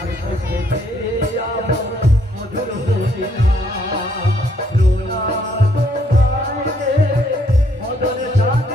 मदन चाँद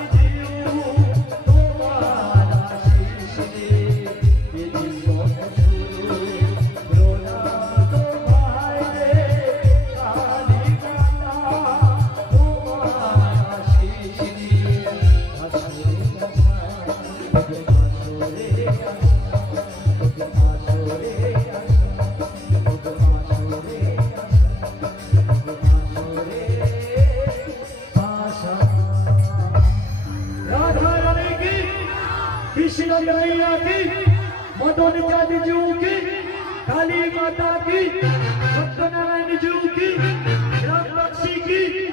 जी की, काली माता की, सत्यनारायण जी की, राम बख्शी की,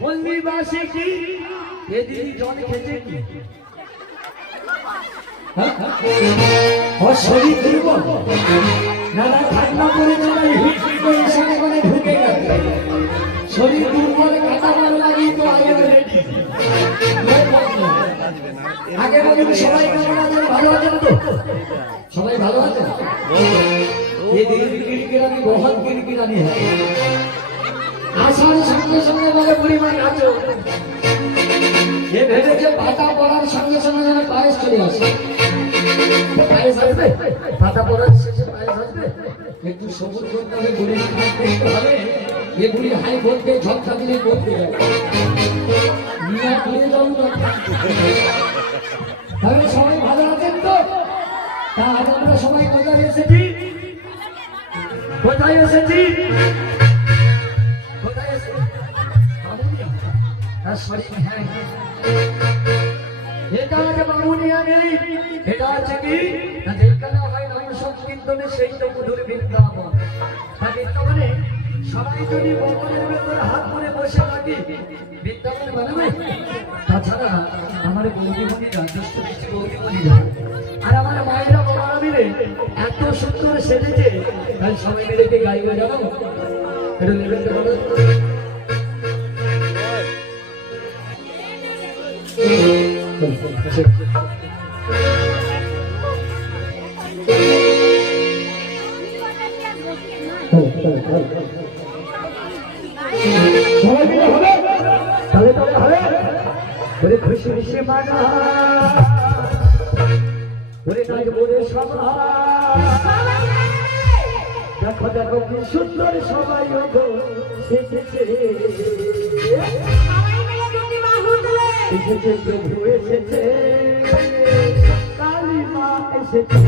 वल्लीबासी की, ये दीदी जौन खेचे की और शरीर दुर्बल नाना ঠান্ডা করে চলে হিট করে এসে করে ঢুকে গেছে শরীর দুর্বল কাটা মার লাগি তো আগে রেডি আগে বলি সবাই কেমন আছেন ভালো আছেন তো সবাই ভালো আছেন ये दिल की किरकिरानी बहुत किरकिरानी है आसान संगे संगे वाले पूरी मार आचो ये भेजे যে পাতা পড়ার সঙ্গে সঙ্গে যেন পায়েস চলে আসে পায়েস আসবে পাতা পড়ার শেষে পায়েস আসবে একটু সবুজ করতে হবে গুড়ি করতে হবে ये गुड़ी हाई बोलते झटका दिले बोलते নিয়ে দিয়ে যাও না তাহলে সবাই ভালো আছেন তো আজ আমরা সবাই কোথায় এসেছি কোথায় এসেছি কোথায় এসেছি সরি হ্যাঁ এটা যে বামুনিয়া নেই এটা আছে কি না যেখানে হয় নাম সংকীর্তনে সেই তো মধুর বৃন্দাবন তা বৃন্দাবনে সবাই যদি বগলের ভেতরে হাত ধরে বসে থাকি বৃন্দাবনে বানাবে তাছাড়া আমার বৌদিমণিরা দুষ্ট কিছু বৌদিমণিরা আর আমার মায়েরা বাবারা মিলে এত সুন্দর সেজেছে তাই সবাই মিলে কে গাইবে যাবো এটা নিবেদন করো ওরে খুশি খুশি মানা ওরে নাচ বলে সবাই দেখো দেখো কি সুন্দর সবাই এসেছে এসেছে প্রভু এসেছে কালী মা এসেছে